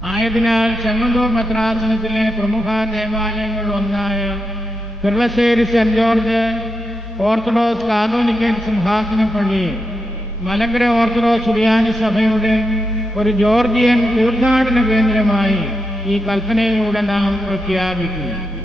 ആയതിനാൽ ചെങ്ങന്തൂർ പത്രാസനത്തിലെ പ്രമുഖ ദേവാലയങ്ങളിൽ ഒന്നായ കിർളശ്ശേരി സെന്റ് ജോർജ് ഓർത്തഡോക്സ് കാതോലിക്കൻ സിംഹാസന പള്ളി മലങ്കര ഓർത്തഡോക്സ് സുറിയാനി സഭയുടെ ഒരു ജോർജിയൻ തീർത്ഥാടന കേന്ദ്രമായി ഈ കൽപ്പനയിലൂടെ നാം പ്രഖ്യാപിക്കുന്നു.